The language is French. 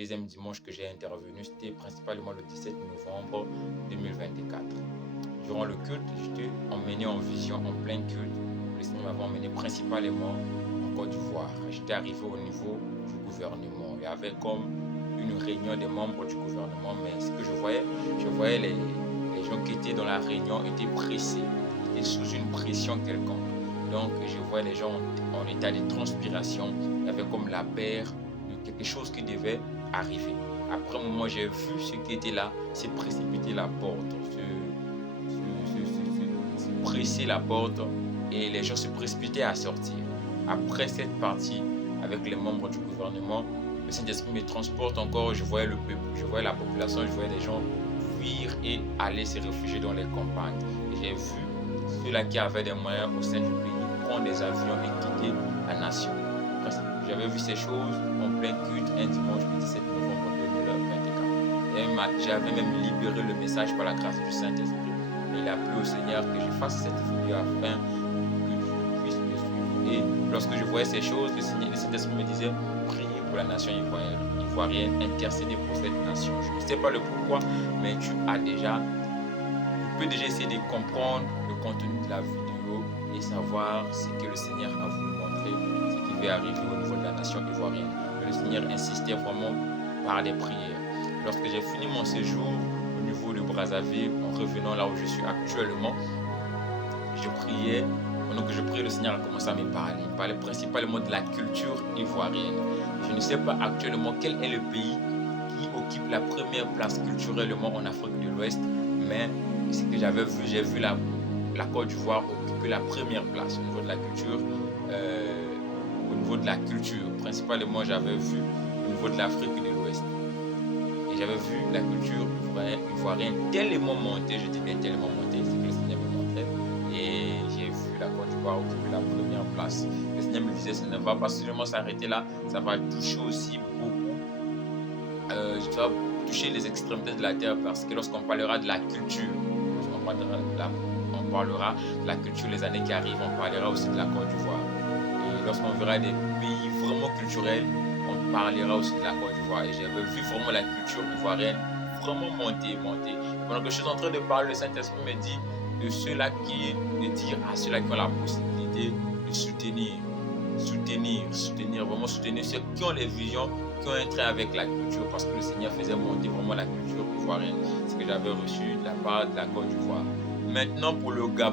deuxième dimanche que j'ai intervenu, c'était principalement le 17 novembre 2024. Durant le culte, j'étais emmené en vision, en plein culte. Le Seigneur m'avait emmené principalement en Côte d'Ivoire. J'étais arrivé au niveau du gouvernement. Il y avait comme une réunion des membres du gouvernement, mais ce que je voyais les gens qui étaient dans la réunion étaient pressés, étaient sous une pression quelconque. Donc, je voyais les gens en état de transpiration. Il y avait comme la peur de quelque chose qui devait arriver. Après un moment, j'ai vu ceux qui étaient là se précipiter la porte, se presser la porte et les gens se précipitaient à sortir. Après cette partie avec les membres du gouvernement, le Saint-Esprit me transporte encore. Je voyais le peuple, je voyais la population, je voyais les gens fuir et aller se réfugier dans les campagnes. J'ai vu ceux-là qui avaient des moyens au sein du pays prendre des avions et quitter la nation. J'avais vu ces choses en plein culte un dimanche le 17 novembre 2024. Et j'avais même libéré le message par la grâce du Saint-Esprit. Mais il a plu au Seigneur que je fasse cette vidéo afin que je puisse me suivre. Et lorsque je voyais ces choses, le Saint-Esprit me disait priez pour la nation ivoirienne, intercéder pour cette nation. Je ne sais pas le pourquoi, mais tu peux déjà essayer de comprendre le contenu de la vidéo et savoir ce que le Seigneur a voulu montrer, ce qui va arriver au niveau de la nation ivoirienne. Mais le Seigneur insistait vraiment par les prières. Lorsque j'ai fini mon séjour au niveau de Brazzaville, en revenant là où je suis actuellement, je priais. Pendant que je priais, le Seigneur a commencé à me parler. Il parlait principalement de la culture ivoirienne. Je ne sais pas actuellement quel est le pays qui occupe la première place culturellement en Afrique de l'Ouest, mais ce que j'ai vu la Côte d'Ivoire occuper la première place au niveau de la culture. Principalement, j'avais vu au niveau de l'Afrique de l'Ouest. Et j'avais vu la culture ivoirienne tellement monter, je dis bien tellement monter, c'est que le Seigneur me montrait. Et j'ai vu la Côte d'Ivoire occuper la première place. Le Seigneur me disait, ça ne va pas seulement s'arrêter là, ça va toucher aussi beaucoup. Ça va toucher les extrémités de la terre parce que lorsqu'on parlera de la culture, on parlera de la culture les années qui arrivent, on parlera aussi de la Côte d'Ivoire. Et lorsqu'on verra des pays vraiment culturels, on parlera aussi de la Côte d'Ivoire. Et j'avais vu vraiment la culture ivoirienne vraiment monter. Pendant que je suis en train de parler, le Saint-Esprit me dit de dire à ceux-là qui ont la possibilité de soutenir, vraiment soutenir ceux qui ont les visions, qui ont un trait avec la culture, parce que le Seigneur faisait monter vraiment la culture ivoirienne, ce que j'avais reçu de la part de la Côte d'Ivoire. Maintenant pour le Gabon.